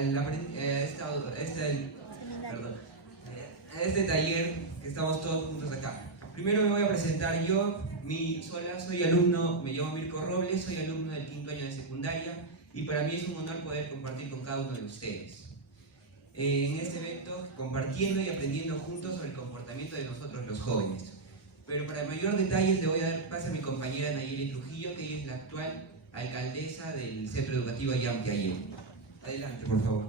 a este taller que estamos todos juntos acá. Primero me voy a presentar yo. Soy alumno, me llamo Mirko Robles, soy alumno del 5º año de secundaria y para mí es un honor poder compartir con cada uno de ustedes en este evento, compartiendo y aprendiendo juntos sobre el comportamiento de nosotros los jóvenes. Pero para mayor detalles le voy a dar paso a mi compañera Nayeli Trujillo, que ella es la actual alcaldesa del Centro Educativo Ayampe Allende. Adelante, por favor.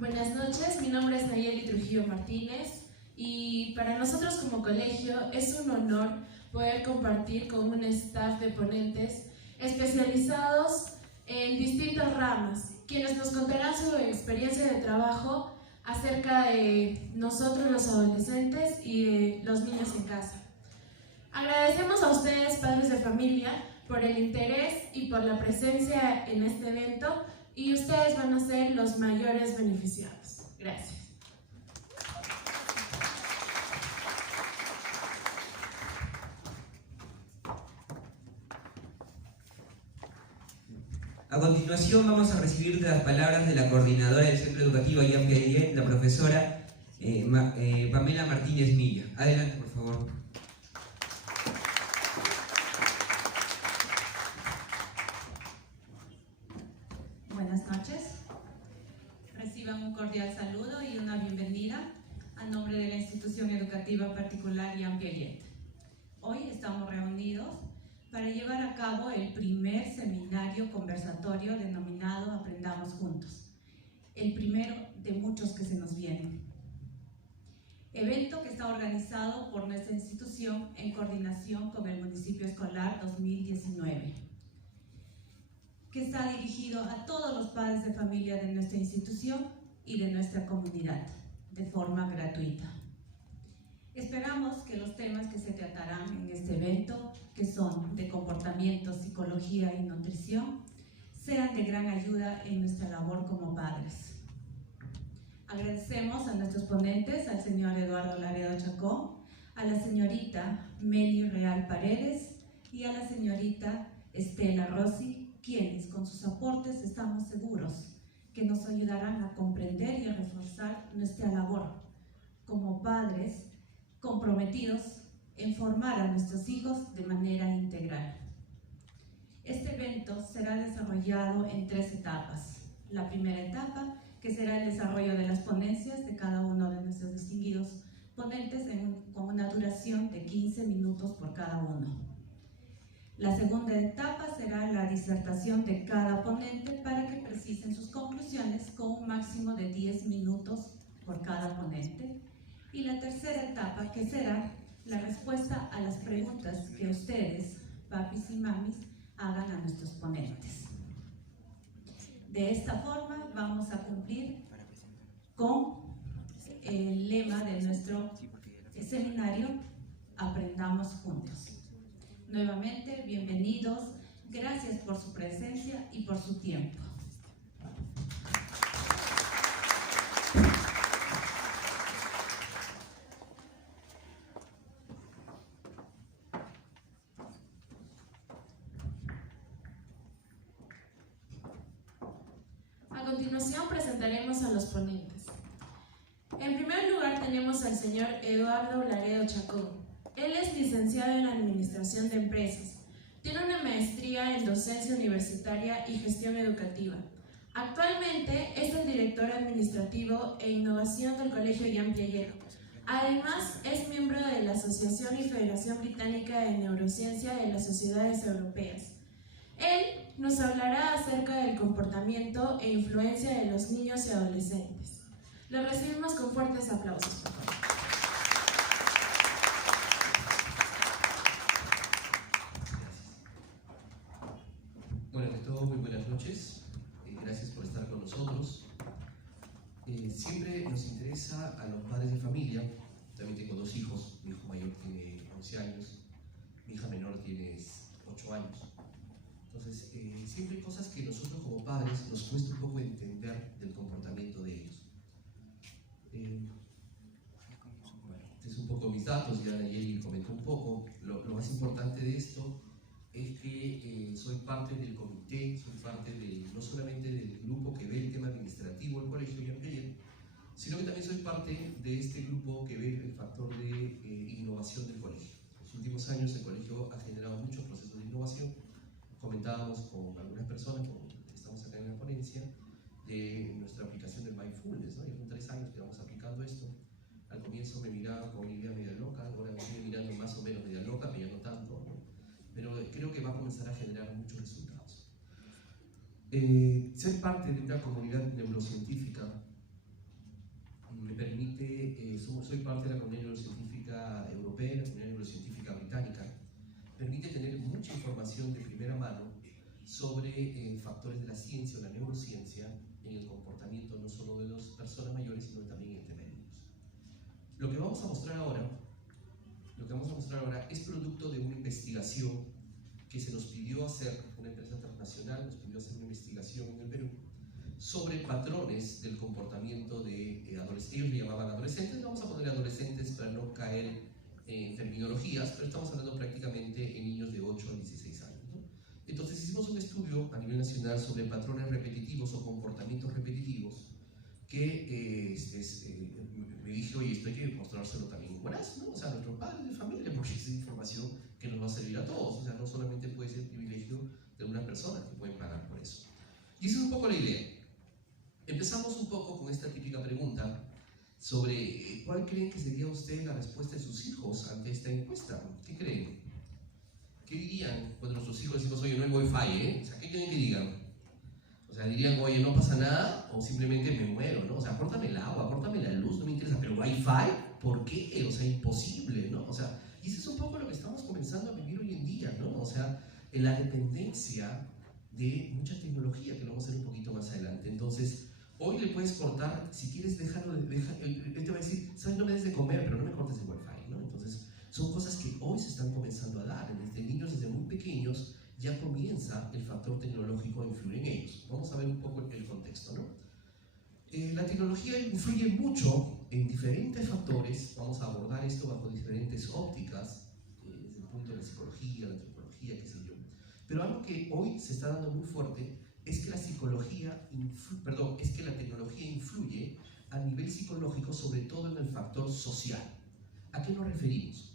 Buenas noches, mi nombre es Nayeli Trujillo Martínez y para nosotros como colegio es un honor poder compartir con un staff de ponentes especializados en distintas ramas, quienes nos contarán su experiencia de trabajo acerca de nosotros los adolescentes y de los niños en casa. Agradecemos a ustedes, padres de familia, por el interés y por la presencia en este evento, y ustedes van a ser los mayores beneficiados. Gracias. A continuación vamos a recibir las palabras de la coordinadora del Centro Educativo Ayampe Allende, la profesora Pamela Martínez Milla. Adelante, por favor. Buenas noches. Reciban un cordial saludo y una bienvenida a nombre de la institución educativa particular Ayampe Allende. Hoy estamos reunidos para llevar a cabo el primer seminario conversatorio denominado Aprendamos Juntos, el primero de muchos que se nos vienen. Evento que está organizado por nuestra institución en coordinación con el Municipio Escolar 2019, que está dirigido a todos los padres de familia de nuestra institución y de nuestra comunidad, de forma gratuita. Esperamos que los temas que se tratarán en este evento, que son de comportamiento, psicología y nutrición, sean de gran ayuda en nuestra labor como padres. Agradecemos a nuestros ponentes, al señor Eduardo Laredo Chacón, a la señorita Meli Real Paredes y a la señorita Estela Rossi, quienes con sus aportes estamos seguros que nos ayudarán a comprender y a reforzar nuestra labor como padres comprometidos en formar a nuestros hijos de manera integral. Este evento será desarrollado en 3 etapas. La primera etapa, que será el desarrollo de las ponencias de cada uno de nuestros distinguidos ponentes con una duración de 15 minutos por cada uno. La segunda etapa será la disertación de cada ponente para que precisen sus conclusiones con un máximo de 10 minutos por cada ponente. Y la tercera etapa, que será la respuesta a las preguntas que ustedes, papis y mamis, hagan a nuestros ponentes. De esta forma vamos a cumplir con el lema de nuestro seminario, Aprendamos Juntos. Nuevamente, bienvenidos, gracias por su presencia y por su tiempo. A continuación presentaremos a los ponentes. En primer lugar tenemos al señor Eduardo Laredo Chacón. Él es licenciado en Administración de Empresas. Tiene una maestría en Docencia Universitaria y Gestión Educativa. Actualmente es el director administrativo e innovación del Colegio Ayampe Allende. Además, es miembro de la Asociación y Federación Británica de Neurociencia de las Sociedades Europeas. Él nos hablará acerca del comportamiento e influencia de los niños y adolescentes. Lo recibimos con fuertes aplausos, por favor. Bueno, ante todo, muy buenas noches. Gracias por estar con nosotros. Siempre nos interesa a los padres de familia. También tengo 2 hijos. Mi hijo mayor tiene 11 años. Mi hija menor tiene 8 años. Entonces, siempre hay cosas que nosotros como padres nos cuesta un poco entender del comportamiento de ellos. Bueno, este es un poco mis datos, ya Nayeli comentó un poco. Lo más importante de esto es que soy parte del comité, soy parte no solamente del grupo que ve el tema administrativo del colegio Jean Piaget, sino que también soy parte de este grupo que ve el factor de innovación del colegio. En los últimos años el colegio ha generado muchos procesos de innovación. Comentábamos con algunas personas, estamos acá en la ponencia, de nuestra aplicación del mindfulness, ¿no? Llevan 3 años que vamos aplicando esto. Al comienzo me miraba con una idea media loca, ahora me estoy mirando más o menos media loca, pero ya no tanto, ¿no? Pero creo que va a comenzar a generar muchos resultados. Ser parte de una comunidad neurocientífica me permite, soy parte de la comunidad neurocientífica europea, la comunidad neurocientífica británica, permite tener mucha información de primera mano sobre factores de la ciencia o la neurociencia en el comportamiento no solo de las personas mayores, sino también entre médicos. Lo que vamos a mostrar ahora es producto de una investigación que se nos pidió hacer, una empresa transnacional nos pidió hacer una investigación en el Perú sobre patrones del comportamiento de adolescentes. Ellos le llamaban adolescentes, vamos a poner adolescentes para no caer en terminologías, pero estamos hablando prácticamente en niños de 8 a 16 años, ¿no? Entonces hicimos un estudio a nivel nacional sobre patrones repetitivos o comportamientos repetitivos que me dije, oye, esto hay que mostrárselo también buenas, ¿no? O sea, a nuestros padres de familia, porque es información que nos va a servir a todos. O sea, no solamente puede ser privilegio de una persona que pueden pagar por eso. Y esa es un poco la idea. Empezamos un poco con esta típica pregunta sobre ¿cuál creen que sería usted la respuesta de sus hijos ante esta encuesta? ¿Qué creen? ¿Qué dirían cuando nuestros hijos decimos, oye, no hay wifi, O sea, ¿qué creen que digan? O sea, dirían, oye, no pasa nada, o simplemente me muero, ¿no? O sea, córtame el agua, córtame la luz, no me interesa, pero wifi, ¿por qué? O sea, imposible, ¿no? O sea, y eso es un poco lo que estamos comenzando a vivir hoy en día, ¿no? O sea, en la dependencia de mucha tecnología, que lo vamos a hacer un poquito más adelante. Entonces, hoy le puedes cortar, si quieres dejarlo, él te va a decir, ¿sabes? No me des de comer, pero no me cortes el wifi, ¿no? Entonces, son cosas que hoy se están comenzando a dar. Desde niños, desde muy pequeños, ya comienza el factor tecnológico a influir en ellos. Vamos a ver un poco el contexto, ¿no? La tecnología influye mucho en diferentes factores. Vamos a abordar esto bajo diferentes ópticas, desde el punto de la psicología, la antropología, qué sé yo. Pero algo que hoy se está dando muy fuerte es que la tecnología influye a nivel psicológico, sobre todo en el factor social. ¿A qué nos referimos?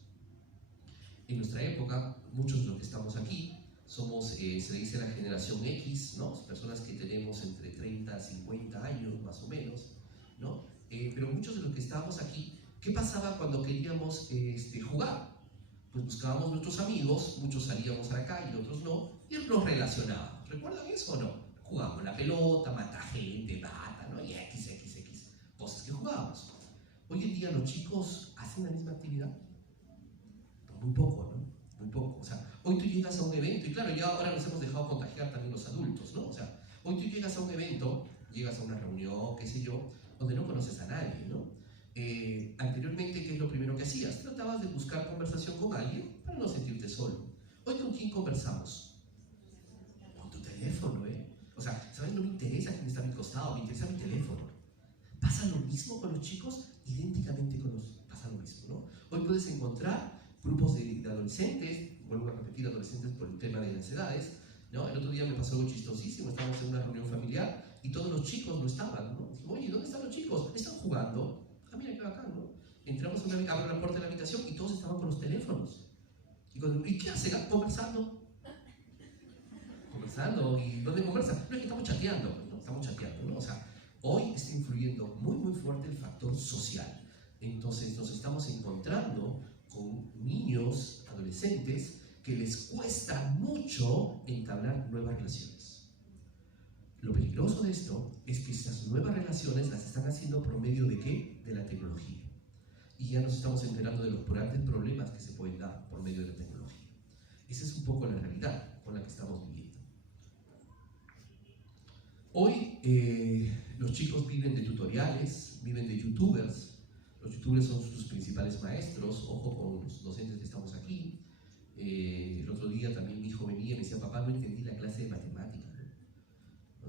En nuestra época, muchos de los que estamos aquí, somos, se le dice la generación X, ¿no? Personas que tenemos entre 30 a 50 años, más o menos, ¿no? Pero muchos de los que estábamos aquí, ¿qué pasaba cuando queríamos jugar? Pues buscábamos nuestros amigos, muchos salíamos a la calle, otros no, y nos relacionábamos. ¿Recuerdan eso o no? Jugábamos la pelota, mata gente, bata, ¿no? Y X, cosas que jugábamos. Hoy en día los chicos hacen la misma actividad, pero muy poco, ¿no? Muy poco. O sea, hoy tú llegas a un evento, y claro, ya ahora nos hemos dejado contagiar también los adultos, ¿no? O sea, hoy tú llegas a un evento, llegas a una reunión, qué sé yo, donde no conoces a nadie, ¿no? Anteriormente, ¿qué es lo primero que hacías? Tratabas de buscar conversación con alguien para no sentirte solo. Hoy, ¿con quién conversamos? Con tu teléfono, O sea, ¿sabes? No me interesa quién está a mi costado, me interesa mi teléfono. Pasa lo mismo con los chicos, idénticamente pasa lo mismo, ¿no? Hoy puedes encontrar grupos de adolescentes, vuelvo a repetir, adolescentes por el tema de las edades, ¿no? El otro día me pasó algo chistosísimo, estábamos en una reunión familiar y todos los chicos no estaban, ¿no? Dijimos, oye, ¿dónde están los chicos? Están jugando. Ah, mira qué bacán, ¿no? Entramos, abro la puerta de la habitación y todos estaban con los teléfonos. ¿Y qué hacen? Conversando. Conversando, ¿y dónde conversan? No, es que estamos chateando, ¿no? Estamos chateando, ¿no? O sea, hoy está influyendo muy fuerte el factor social. Entonces nos estamos encontrando con niños, adolescentes, que les cuesta mucho entablar nuevas relaciones. Lo peligroso de esto es que estas nuevas relaciones las están haciendo por medio de ¿qué? De la tecnología. Y ya nos estamos enterando de los grandes problemas que se pueden dar por medio de la tecnología. Esa es un poco la realidad con la que estamos viviendo. Hoy los chicos viven de tutoriales, viven de youtubers. Los youtubers son sus principales maestros. Ojo con los docentes que estamos aquí. El otro día también mi hijo venía y me decía, papá, no entendí la clase de matemáticas.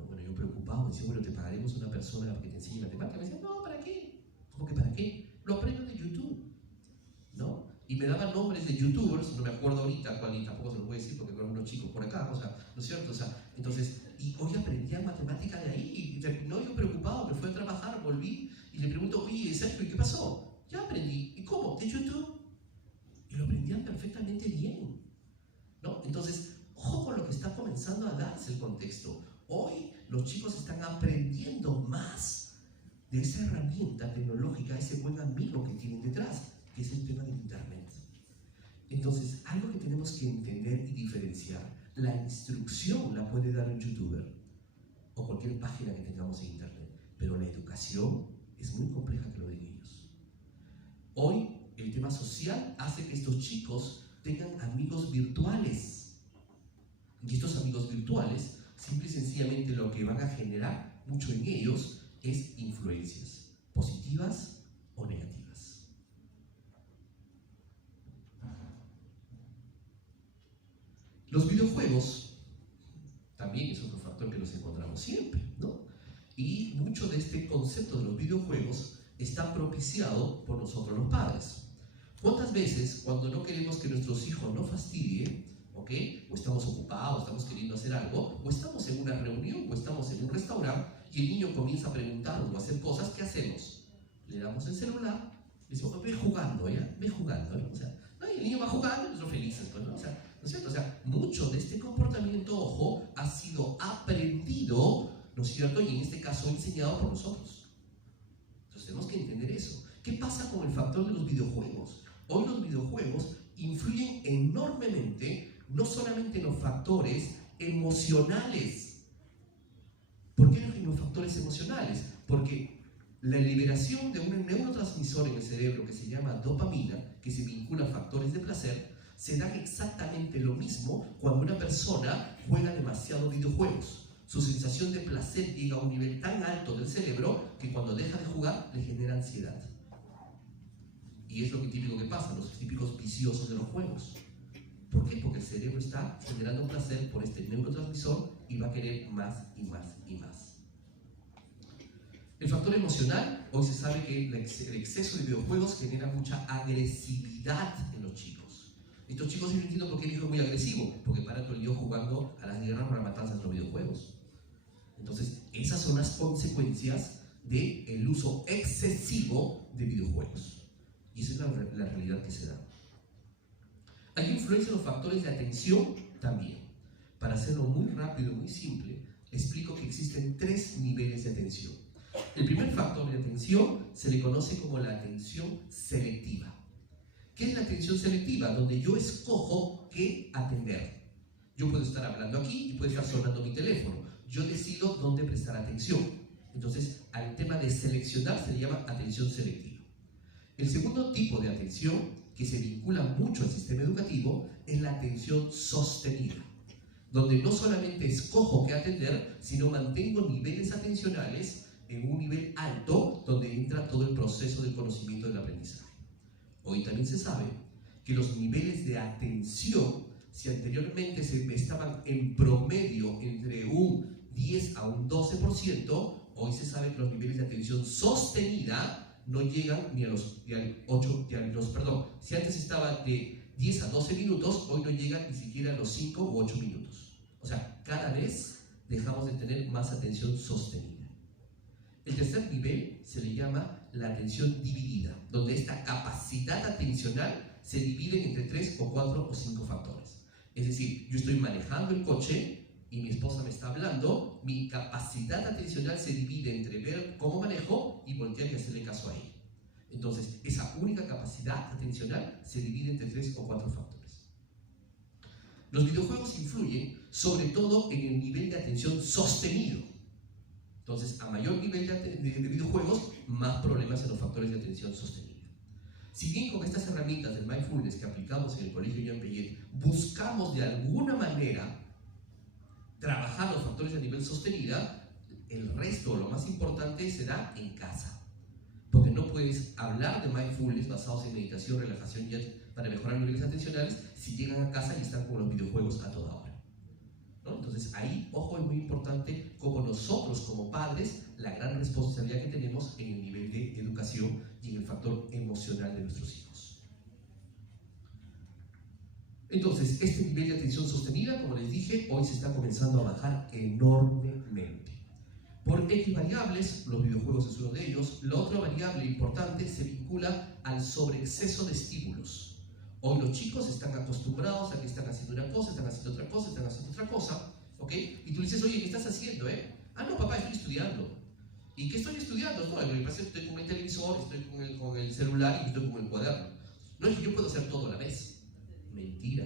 Bueno, yo preocupado, me decía, bueno, te pagaremos una persona que te enseñe matemáticas. Me decía, no, ¿para qué? ¿Cómo que para qué? Lo aprendo de YouTube, ¿no? Y me daban nombres de youtubers, no me acuerdo ahorita cuál, y tampoco se lo voy a decir porque creo que unos chicos por acá, o sea, ¿no es cierto? O sea, entonces, y hoy aprendían matemática de ahí, y terminó yo preocupado, me fui a trabajar, volví, y le pregunto, oye, Sergio, ¿y qué pasó? Ya aprendí. ¿Y cómo? ¿De YouTube? Y lo aprendían perfectamente bien, ¿no? Entonces, ojo con lo que está comenzando a darse el contexto. Hoy los chicos están aprendiendo más de esa herramienta tecnológica, ese buen amigo que tienen detrás, que es el tema del Internet. Entonces, algo que tenemos que entender y diferenciar, la instrucción la puede dar un youtuber o cualquier página que tengamos en Internet, pero la educación es muy compleja que lo den ellos. Hoy, el tema social hace que estos chicos tengan amigos virtuales. Y estos amigos virtuales, simple y sencillamente lo que van a generar mucho en ellos es influencias, positivas o negativas. Los videojuegos también es otro factor que nos encontramos siempre, ¿no? Y mucho de este concepto de los videojuegos está propiciado por nosotros los padres. ¿Cuántas veces cuando no queremos que nuestros hijos nos fastidien, ¿ok? O estamos ocupados, estamos queriendo hacer algo, o estamos en una reunión, o estamos en un restaurante y el niño comienza a preguntarnos o a hacer cosas, ¿qué hacemos? Le damos el celular, le decimos, ve jugando, ¿ya? Ve jugando, ¿no? O sea, no, y el niño va jugando y nosotros felices, pues, ¿no? O sea, ¿no es cierto? O sea, mucho de este comportamiento, ojo, ha sido aprendido, ¿no es cierto? Y en este caso enseñado por nosotros. Entonces tenemos que entender eso. ¿Qué pasa con el factor de los videojuegos? Hoy los videojuegos influyen enormemente, no solamente en los factores emocionales. ¿Por qué en los factores emocionales? Porque la liberación de un neurotransmisor en el cerebro que se llama dopamina, que se vincula a factores de placer, se da exactamente lo mismo cuando una persona juega demasiado videojuegos. Su sensación de placer llega a un nivel tan alto del cerebro que cuando deja de jugar le genera ansiedad. Y es lo que típico que pasa, los típicos viciosos de los juegos. ¿Por qué? Porque el cerebro está generando placer por este neurotransmisor y va a querer más y más y más. El factor emocional, hoy se sabe que el exceso de videojuegos genera mucha agresividad en los chicos. Estos chicos, yo no entiendo por qué el hijo es muy agresivo, porque para todo el día jugando a las guerras o a las matanzas de los videojuegos. Entonces, esas son las consecuencias del uso excesivo de videojuegos. Y esa es la realidad que se da. Hay influencia en los factores de atención también. Para hacerlo muy rápido y muy simple, explico que existen 3 niveles de atención. El primer factor de atención se le conoce como la atención selectiva. ¿Qué es la atención selectiva? Donde yo escojo qué atender. Yo puedo estar hablando aquí y puede estar sonando mi teléfono. Yo decido dónde prestar atención. Entonces, al tema de seleccionar se le llama atención selectiva. El segundo tipo de atención, que se vincula mucho al sistema educativo, es la atención sostenida, donde no solamente escojo qué atender, sino mantengo niveles atencionales en un nivel alto, donde entra todo el proceso del conocimiento del aprendizaje. Hoy también se sabe que los niveles de atención, si anteriormente estaban en promedio entre un 10 a un 12%, hoy se sabe que los niveles de atención sostenida no llegan ni a los 8, si antes estaba de 10 a 12 minutos, hoy no llegan ni siquiera a los 5 u 8 minutos. O sea, cada vez dejamos de tener más atención sostenida. El tercer nivel se le llama la atención dividida, donde esta capacidad atencional se divide entre 3 o 4 o 5 factores. Es decir, yo estoy manejando el coche y mi esposa me está hablando, mi capacidad atencional se divide entre ver cómo manejo y voltear y hacerle caso a ella. Entonces, esa única capacidad atencional se divide entre 3 o 4 factores. Los videojuegos influyen sobre todo en el nivel de atención sostenido. Entonces, a mayor nivel de videojuegos, más problemas en los factores de atención sostenida. Si bien con estas herramientas del mindfulness que aplicamos en el Colegio Jean Piaget, buscamos de alguna manera trabajar los factores a nivel sostenida, el resto, lo más importante, se da en casa. Porque no puedes hablar de mindfulness basados en meditación, relajación y para mejorar niveles atencionales si llegan a casa y están con los videojuegos a toda hora, ¿no? Entonces ahí, ojo, es muy importante como nosotros como padres, la gran responsabilidad que tenemos en el nivel de educación y en el factor emocional de nuestros hijos. Entonces, este nivel de atención sostenida, como les dije, hoy se está comenzando a bajar enormemente. Por X variables, los videojuegos es uno de ellos. La otra variable importante se vincula al sobreexceso de estímulos. Hoy los chicos están acostumbrados a que están haciendo una cosa, están haciendo otra cosa, están haciendo otra cosa, ¿ok? Y tú dices, oye, ¿qué estás haciendo, Ah, no, papá, estoy estudiando. ¿Y qué estoy estudiando? No, lo que pasa es que estoy con el televisor, estoy con el celular y estoy con el cuaderno. No es que yo puedo hacer todo a la vez. Mentira.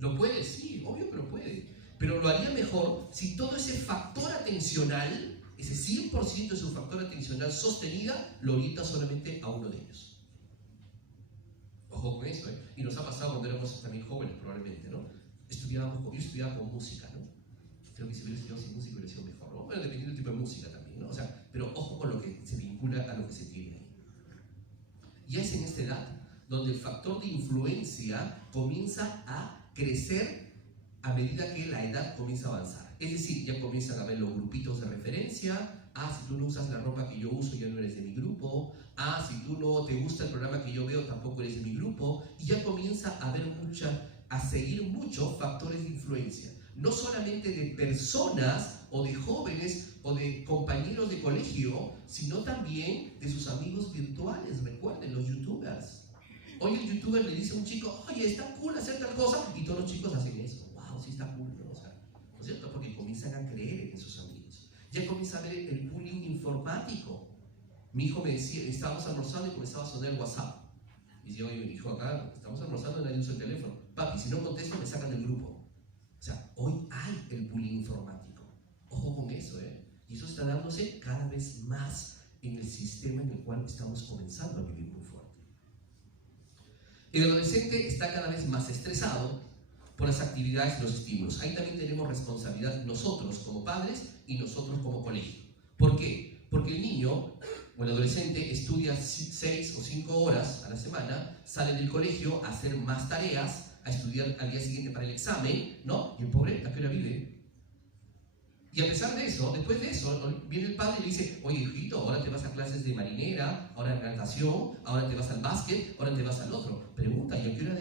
¿Lo puede? Sí, obvio que lo puede. Pero lo haría mejor si todo ese factor atencional, ese 100% de su factor atencional sostenida, lo orienta solamente a uno de ellos. Ojo con eso, Y nos ha pasado cuando éramos también jóvenes, probablemente, ¿no? Yo estudiaba con música, ¿no? Creo que si hubiera estudiado sin música hubiera sido mejor, ¿no? Bueno, dependiendo del tipo de música también, ¿no? O sea, pero ojo con lo que se vincula a lo que se tiene ahí. Ya es en esta edad donde el factor de influencia comienza a crecer a medida que la edad comienza a avanzar. Es decir, ya comienzan a ver los grupitos de referencia. Si tú no usas la ropa que yo uso, ya no eres de mi grupo. Si tú no te gusta el programa que yo veo, tampoco eres de mi grupo. Y ya comienza a haber a seguir muchos factores de influencia. No solamente de personas o de jóvenes o de compañeros de colegio, sino también de sus amigos virtuales. Recuerden, los youtubers. Hoy el youtuber le dice a un chico, oye, está cool hacer tal cosa, y todos los chicos hacen eso. Wow, sí está cool, ¿no? O sea, ¿no es cierto? Porque comienzan a creer en sus amigos. Ya comienza a ver el bullying informático. Mi hijo me decía, estábamos almorzando y comenzaba a sonar el WhatsApp. Y decía, oye, hijo, acá estamos almorzando y nadie usa el teléfono. Papi, si no contesto, me sacan del grupo. O sea, hoy hay el bullying informático. Ojo con eso, Y eso está dándose cada vez más en el sistema en el cual estamos comenzando a vivir muy fuerte. El adolescente está cada vez más estresado por las actividades y los estímulos. Ahí también tenemos responsabilidad nosotros como padres y nosotros como colegio. ¿Por qué? Porque el niño o el adolescente estudia 6 o 5 horas a la semana, sale del colegio a hacer más tareas, a estudiar al día siguiente para el examen, ¿no? Y el pobre, ¿a qué hora vive? Y a pesar de eso, después de eso, viene el padre y le dice, oye, hijito, ahora te vas a clases de marinera, ahora a natación, ahora te vas al básquet, ahora te vas al otro. Pregunta, ¿y a qué hora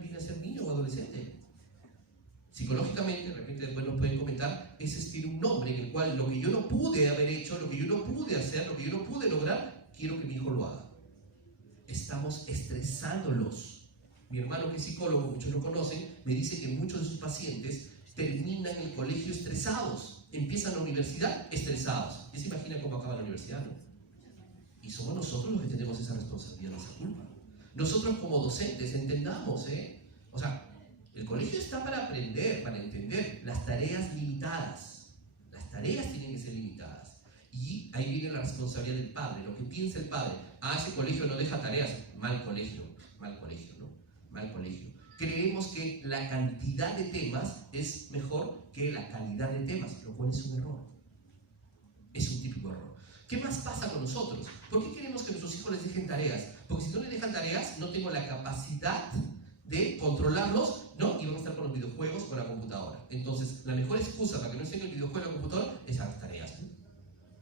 viene a ser niño o adolescente? Psicológicamente, de repente después nos pueden comentar, ese tiene un nombre en el cual lo que yo no pude haber hecho, lo que yo no pude hacer, lo que yo no pude lograr, quiero que mi hijo lo haga. Estamos estresándolos. Mi hermano, que es psicólogo, muchos lo conocen, me dice que muchos de sus pacientes terminan el colegio estresados, empiezan la universidad estresados. ¿Ya se imagina cómo acaba la universidad, no? Y somos nosotros los que tenemos esa responsabilidad, esa culpa. Nosotros como docentes entendamos, O sea, el colegio está para aprender, para entender las tareas limitadas. Las tareas tienen que ser limitadas. Y ahí viene la responsabilidad del padre, lo que piensa el padre. Ese colegio no deja tareas. Mal colegio, ¿no? Mal colegio. Creemos que la cantidad de temas es mejor que la calidad de temas, lo cual es un error. Es un típico error. ¿Qué más pasa con nosotros? ¿Por qué queremos que nuestros hijos les dejen tareas? Porque si no les dejan tareas, no tengo la capacidad de controlarlos, ¿no? Y van a estar con los videojuegos o con la computadora. Entonces, la mejor excusa para que no estén en el videojuego o la computadora es las tareas, ¿no?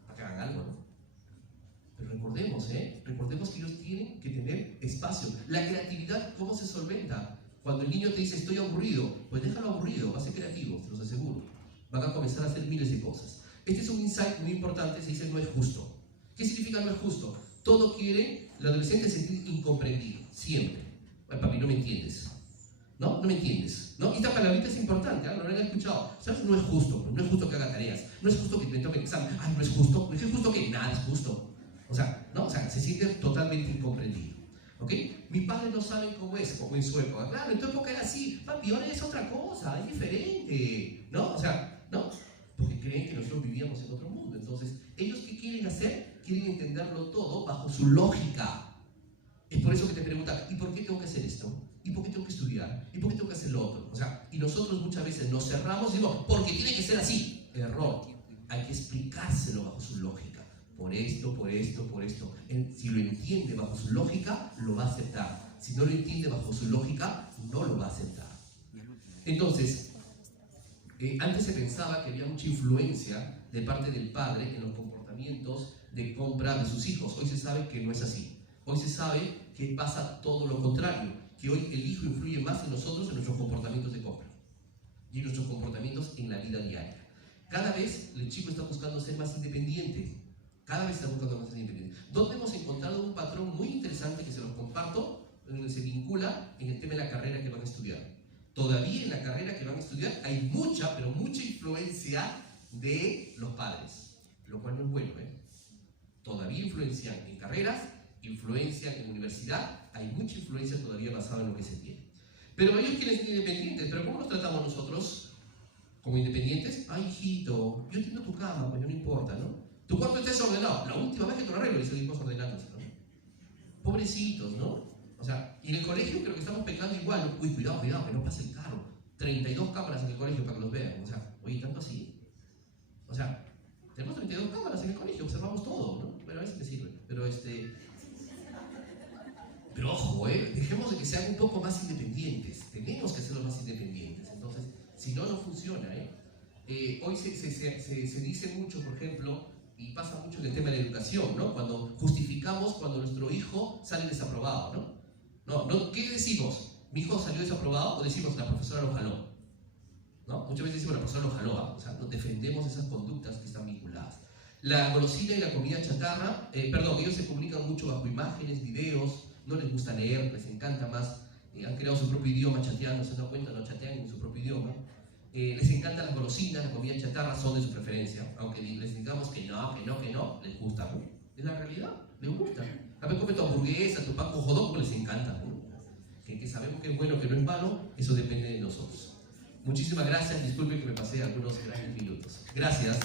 Para que hagan algo, ¿no? Pero recordemos, recordemos que ellos tienen que tener espacio. La creatividad, ¿cómo se solventa? Cuando el niño te dice, estoy aburrido, pues déjalo aburrido, va a ser creativo, te los aseguro. Van a comenzar a hacer miles de cosas. Este es un insight muy importante, se dice no es justo. ¿Qué significa no es justo? Todo quiere el adolescente sentir incomprendido, siempre. Ay, papi, no me entiendes. ¿No? No me entiendes. ¿No? Y esta palabrita es importante, ¿no? Lo han escuchado. ¿Sabes? No es justo. No es justo que haga tareas. No es justo que me tome el examen. Ay, no es justo. No es justo que nada es justo. O sea, ¿no? O sea, se siente totalmente incomprendido. ¿Ok? Mis padres no saben cómo es, como en su época. Claro, en tu época era así. Papi, ahora es otra cosa, es diferente. ¿No? O sea, ¿no? Porque creen que nosotros vivíamos en otro mundo. Entonces, ¿ellos qué quieren hacer? Quieren entenderlo todo bajo su lógica. Es por eso que te preguntan, ¿y por qué tengo que hacer esto? ¿Y por qué tengo que estudiar? ¿Y por qué tengo que hacer lo otro? O sea, y nosotros muchas veces nos cerramos y decimos, porque tiene que ser así. Error. Hay que explicárselo bajo su lógica. Por esto, por esto, por esto. Si lo entiende bajo su lógica, lo va a aceptar. Si no lo entiende bajo su lógica, no lo va a aceptar. Entonces, antes se pensaba que había mucha influencia de parte del padre en los comportamientos de compra de sus hijos. Hoy se sabe que no es así. Hoy se sabe que pasa todo lo contrario, que hoy el hijo influye más en nosotros, en nuestros comportamientos de compra y en nuestros comportamientos en la vida diaria. Cada vez el chico está buscando ser más independiente. Cada vez está buscando más ser independiente. ¿Dónde hemos encontrado un patrón muy interesante que se los comparto, donde se vincula en el tema de la carrera que van a estudiar? Todavía en la carrera que van a estudiar hay mucha, pero mucha influencia de los padres, lo cual no es bueno, ¿eh? Todavía influencian en carreras, influencian en universidad, hay mucha influencia todavía basada en lo que se tiene. Pero ellos quieren ser independientes, pero ¿cómo nos tratamos nosotros como independientes? Ay, hijito, yo tengo tu cama, pues no importa, ¿no? Tu cuarto está desordenado, la última vez que te lo arreglo y seguimos ordenándose, ¿no? Pobrecitos, ¿no? O sea, y en el colegio creo que estamos pecando igual. Uy, cuidado, que no pase el carro. 32 cámaras en el colegio para que los vean. O sea, oye, tanto así. O sea, tenemos 32 cámaras en el colegio, observamos todo, ¿no? Pero a veces te sirve. Pero ojo, dejemos de que sean un poco más independientes. Tenemos que ser los más independientes. Entonces, si no, no funciona, Hoy se dice mucho, por ejemplo, y pasa mucho en el tema de la educación, ¿no? Cuando justificamos cuando nuestro hijo sale desaprobado, ¿no? ¿Qué decimos? ¿Mi hijo salió desaprobado? ¿O decimos la profesora lo jaló? ¿No? Muchas veces decimos la profesora lo jaló, o sea, nos defendemos esas conductas que están vinculadas. La golosina y la comida chatarra, ellos se comunican mucho bajo imágenes, videos, no les gusta leer, les encanta más, han creado su propio idioma chateando, se dan cuenta, no chatean en su propio idioma. Les encantan las golosinas, la comida chatarra son de su preferencia, aunque les digamos que no, les gusta, ¿no? Es la realidad, les gusta. A ver, come tu hamburguesa, tu pan con hot dog, les encanta, ¿no? Que sabemos que es bueno, que no es malo, eso depende de nosotros. Muchísimas gracias, disculpen que me pasé algunos grandes minutos. Gracias.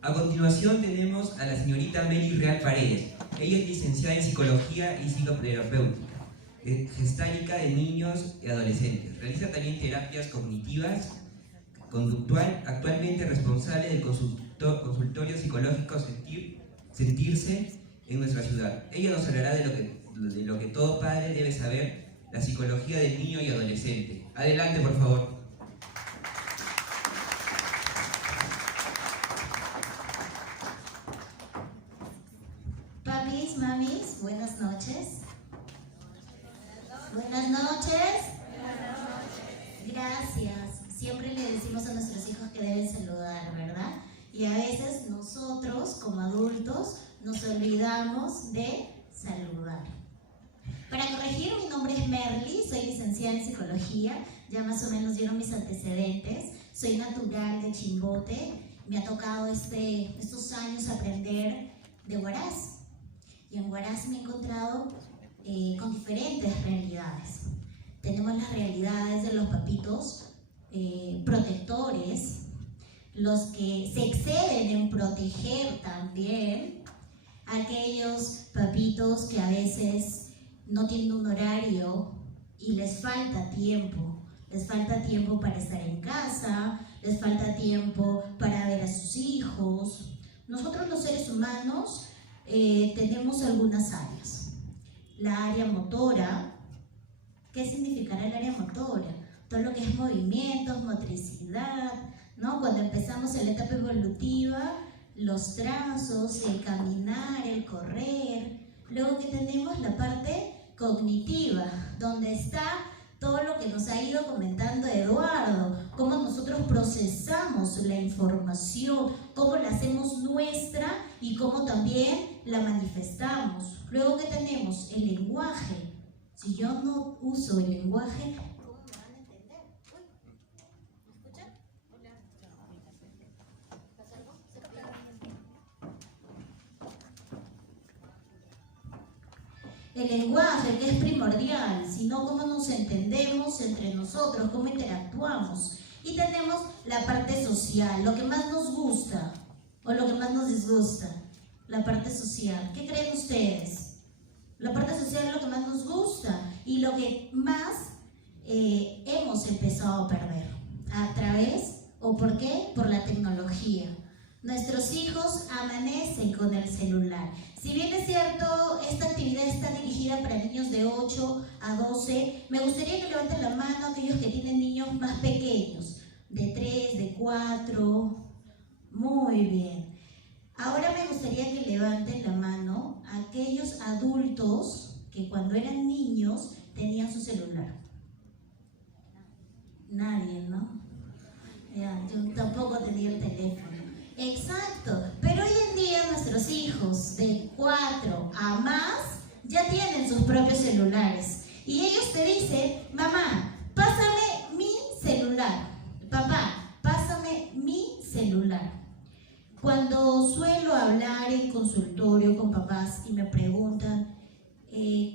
A continuación tenemos a la señorita Meli Real Paredes. Ella es licenciada en Psicología y Psicoterapéutica, gestálica de niños y adolescentes. Realiza también terapias cognitivas, conductual, actualmente responsable del consultorio psicológico Sentirse en nuestra ciudad. Ella nos hablará de lo que todo padre debe saber, la psicología del niño y adolescente. Adelante, por favor. Papis, mamis, buenas noches. Buenas noches. Gracias. Siempre le decimos a nuestros hijos que deben saludar, ¿verdad? Y a veces nosotros, como adultos, nos olvidamos de saludar. Para corregir, mi nombre es Merly, soy licenciada en Psicología, ya más o menos dieron mis antecedentes. Soy natural de Chimbote, me ha tocado estos años aprender de Huaraz. Y en Huaraz me he encontrado con diferentes realidades. Tenemos las realidades de los papitos protectores, los que se exceden en proteger también, aquellos papitos que a veces no tienen un horario y les falta tiempo para estar en casa, les falta tiempo para ver a sus hijos. Nosotros los seres humanos tenemos algunas áreas. La área motora. ¿Qué significará el área motora? Todo lo que es movimientos, motricidad, ¿no? Cuando empezamos en la etapa evolutiva, los trazos, el caminar, el correr. Luego que tenemos la parte cognitiva, donde está todo lo que nos ha ido comentando Eduardo, cómo nosotros procesamos la información, cómo la hacemos nuestra y cómo también la manifestamos. Luego que tenemos el lenguaje. Si yo no uso el lenguaje, ¿cómo me van a entender? Uy, ¿me escuchan? Hola. ¿Pasa algo? ¿Se copia? El lenguaje, que es primordial, sino cómo nos entendemos entre nosotros, cómo interactuamos. Y tenemos la parte social, lo que más nos gusta o lo que más nos disgusta. La parte social. ¿Qué creen ustedes? La parte social es lo que más nos gusta y lo que más hemos empezado a perder. ¿A través o por qué? Por la tecnología. Nuestros hijos amanecen con el celular. Si bien es cierto, esta actividad está dirigida para niños de 8 a 12. Me gustaría que levanten la mano aquellos que tienen niños más pequeños, de 3, de 4. Muy bien. Ahora me gustaría que levanten la mano aquellos adultos que cuando eran niños tenían su celular. Nadie, ¿no? Ya, yo tampoco tenía el teléfono. Exacto, pero hoy en día nuestros hijos de 4 a más ya tienen sus propios celulares y ellos te dicen: mamá, pásame mi celular, papá, pásame mi celular. Cuando suelo hablar en consultorio con papás y me preguntan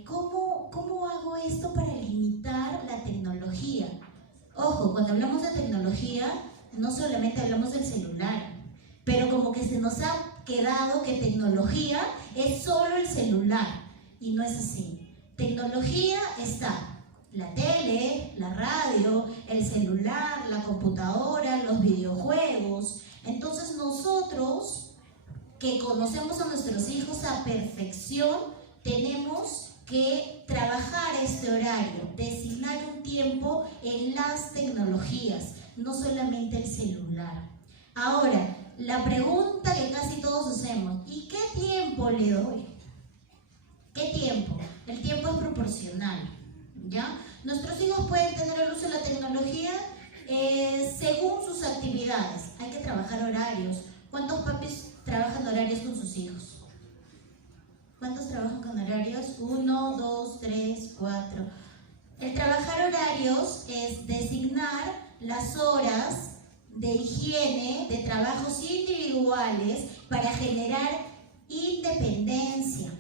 ¿cómo hago esto para limitar la tecnología? Ojo, cuando hablamos de tecnología no solamente hablamos del celular, pero como que se nos ha quedado que tecnología es solo el celular, y no es así. Tecnología está la tele, la radio, el celular, la computadora, los videojuegos. Entonces nosotros, que conocemos a nuestros hijos a perfección, tenemos que trabajar este horario, designar un tiempo en las tecnologías, no solamente el celular. Ahora, la pregunta que casi todos hacemos: ¿y qué tiempo le doy? ¿Qué tiempo? El tiempo es proporcional, ¿ya? Nuestros hijos pueden tener el uso de la tecnología según sus actividades. Hay que trabajar horarios. ¿Cuántos papis trabajan horarios con sus hijos? ¿Cuántos trabajan con horarios? 1, 2, 3, 4. El trabajar horarios es designar las horas de higiene, de trabajos individuales para generar independencia.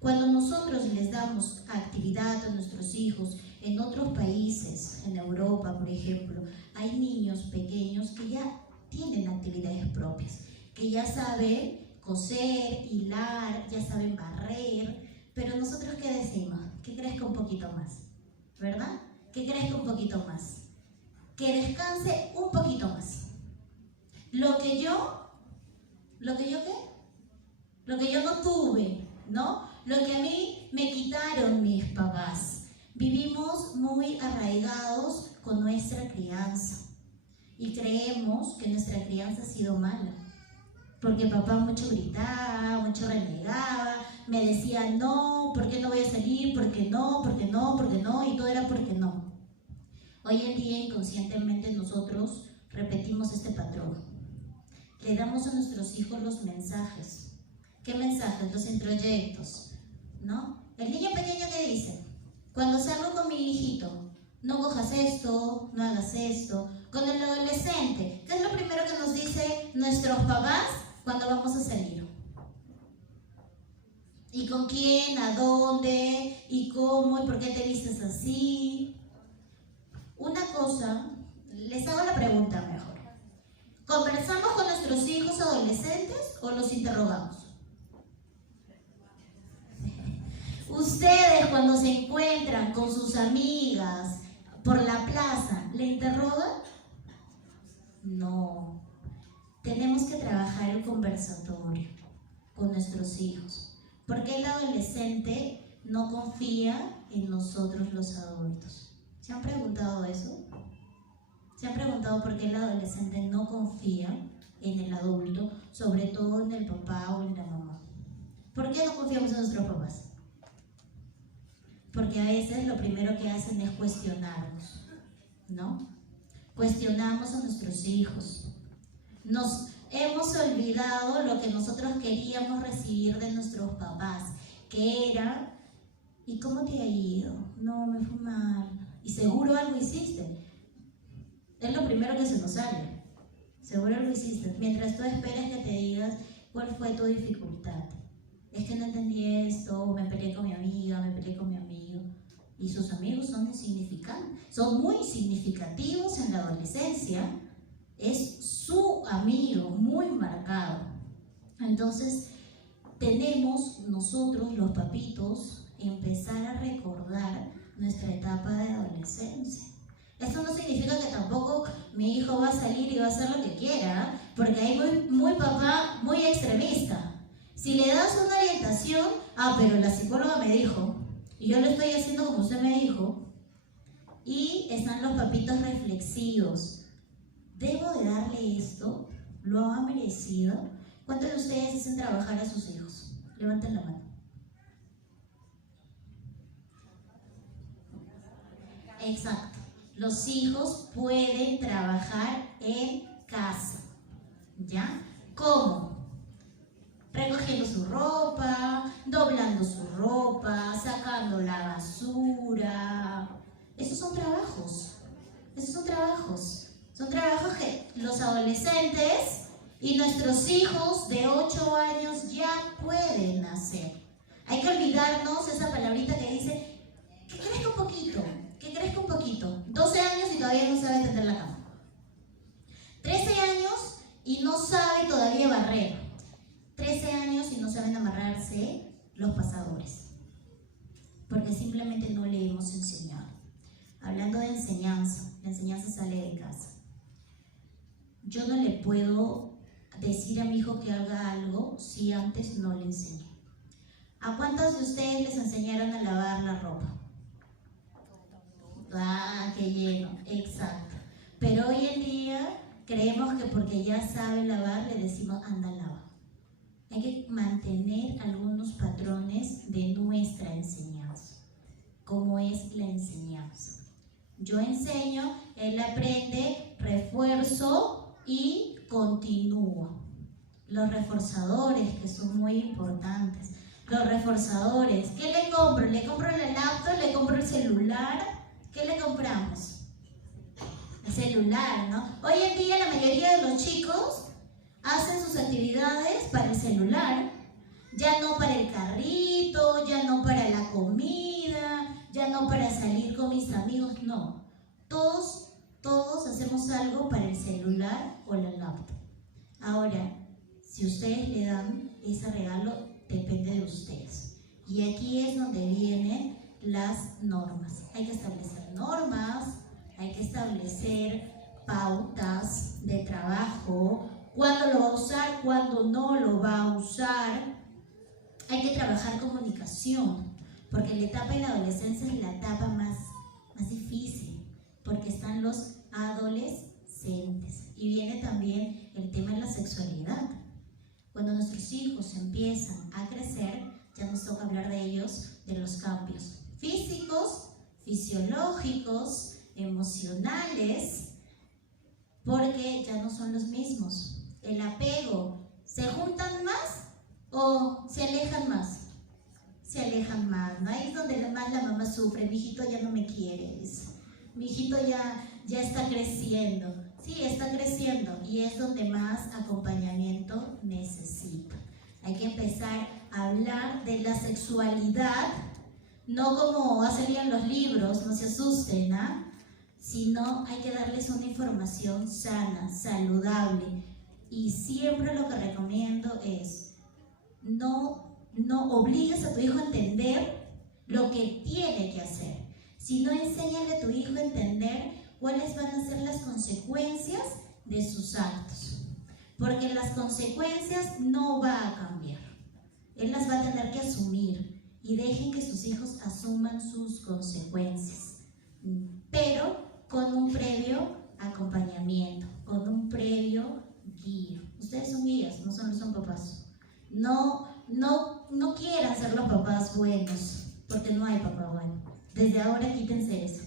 Cuando nosotros les damos actividad a nuestros hijos en otros países, en Europa por ejemplo, hay niños pequeños que ya tienen actividades propias, que ya saben coser, hilar, ya saben barrer, pero nosotros ¿qué decimos? Que crezca un poquito más, ¿verdad? Que crezca un poquito más. Que descanse un poquito más. Lo que yo no tuve, ¿no? Lo que a mí me quitaron mis papás. Vivimos muy arraigados con nuestra crianza y creemos que nuestra crianza ha sido mala, porque papá mucho gritaba, mucho renegaba, me decía no, ¿por qué no voy a salir? ¿Por qué no? ¿Por qué no? ¿Por qué no? Y todo era porque no. Hoy en día inconscientemente nosotros repetimos este patrón. Le damos a nuestros hijos los mensajes. ¿Qué mensajes? Los introyectos, ¿no? El niño pequeño que dice: cuando salgo con mi hijito, no cojas esto, no hagas esto. Con el adolescente, ¿qué es lo primero que nos dice nuestros papás cuando vamos a salir? ¿Y con quién? ¿A dónde? ¿Y cómo? ¿Y por qué te vistes así? Una cosa, les hago la pregunta mejor. ¿Conversamos con nuestros hijos adolescentes o los interrogamos? Ustedes cuando se encuentran con sus amigas por la plaza, ¿le interrogan? No. Tenemos que trabajar el conversatorio con nuestros hijos, porque el adolescente no confía en nosotros los adultos. ¿Se han preguntado eso? ¿Se han preguntado por qué el adolescente no confía en el adulto, sobre todo en el papá o en la mamá? ¿Por qué no confiamos en nuestros papás? Porque a veces lo primero que hacen es cuestionarnos, ¿no? Cuestionamos a nuestros hijos. Nos hemos olvidado lo que nosotros queríamos recibir de nuestros papás, que era: ¿y cómo te ha ido? No, me fue mal. Y seguro algo hiciste. Es lo primero que se nos sale. Seguro algo hiciste. Mientras tú esperas que te digas cuál fue tu dificultad. Es que no entendí esto, me peleé con mi amiga, me peleé con mi amigo. Y sus amigos son insignificantes. Son muy significativos en la adolescencia. Es su amigo muy marcado. Entonces, tenemos nosotros, los papitos, empezar a recordar nuestra etapa de adolescencia. Esto no significa que tampoco mi hijo va a salir y va a hacer lo que quiera, porque hay muy papá, muy extremista. Si le das una orientación, pero la psicóloga me dijo, Y yo lo estoy haciendo como usted me dijo. Y están los papitos reflexivos. ¿Debo de darle esto? ¿Lo ha merecido? ¿Cuántos de ustedes hacen trabajar a sus hijos? Levanten la mano. Exacto. Los hijos pueden trabajar en casa. ¿Ya? ¿Cómo? Recogiendo su ropa, doblando su ropa, sacando la basura. Esos son trabajos. Esos son trabajos. Son trabajos que los adolescentes y nuestros hijos de 8 años ya pueden hacer. Hay que olvidarnos esa palabrita que dice que crezca un poquito, que crezca un poquito. 12 años y todavía no sabe tender la cama. 13 años y no sabe todavía barrer. 13 años y no saben amarrarse los pasadores. Porque simplemente no le hemos enseñado. Hablando de enseñanza, la enseñanza sale de casa. Yo no le puedo decir a mi hijo que haga algo si antes no le enseñé. ¿A cuántos de ustedes les enseñaron a lavar la ropa? Ah, qué lleno, exacto. Pero hoy en día creemos que porque ya sabe lavar le decimos anda a lavar. Hay que mantener algunos patrones de nuestra enseñanza. ¿Cómo es la enseñanza? Yo enseño, él aprende, refuerzo y continúo. Los reforzadores, que son muy importantes. Los reforzadores, ¿qué le compro? ¿Le compro la laptop? ¿Le compro el celular? ¿Qué le compramos? El celular, ¿no? Hoy en día la mayoría de los chicos hacen sus actividades para el celular, ya no para el carrito, ya no para la comida, ya no para salir con mis amigos, no. Todos hacemos algo para el celular o la laptop. Ahora, si ustedes le dan ese regalo, depende de ustedes. Y aquí es donde vienen las normas. Hay que establecer normas, hay que establecer pautas de trabajo, cuándo lo va a usar, cuándo no lo va a usar. Hay que trabajar comunicación, porque la etapa de la adolescencia es la etapa más difícil, porque están los adolescentes. Y viene también el tema de la sexualidad. Cuando nuestros hijos empiezan a crecer, ya nos toca hablar de ellos, de los cambios físicos, fisiológicos, emocionales, porque ya no son los mismos. El apego, ¿se juntan más o se alejan más? Se alejan más, ¿no? Ahí es donde más la mamá sufre. Mi hijito ya no me quiere, mi hijito ya está creciendo. Sí, está creciendo y es donde más acompañamiento necesita. Hay que empezar a hablar de la sexualidad, no como ha salido en los libros, no se asusten, ¿ah? Sino hay que darles una información sana, saludable. Y siempre lo que recomiendo es no obligues a tu hijo a entender lo que tiene que hacer, sino enséñale a tu hijo a entender cuáles van a ser las consecuencias de sus actos. Porque las consecuencias no va a cambiar. Él las va a tener que asumir y dejen que sus hijos asuman sus consecuencias. Pero con un previo acompañamiento, con un previo guía. Ustedes son guías, no son papás. No quieran ser los papás buenos, porque no hay papá bueno. Desde ahora quítense eso.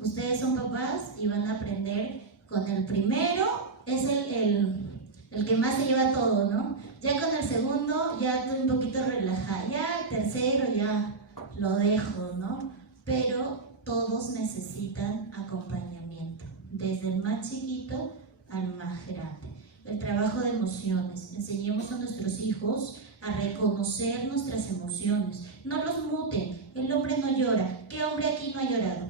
Ustedes son papás y van a aprender con el primero, es el que más se lleva todo, ¿no? Ya con el segundo ya estoy un poquito relajada, ya el tercero ya lo dejo, ¿no? Pero todos necesitan acompañamiento, desde el más chiquito al más grande. El trabajo de emociones, enseñemos a nuestros hijos a reconocer nuestras emociones, no los muten. El hombre no llora. ¿Qué hombre aquí no ha llorado?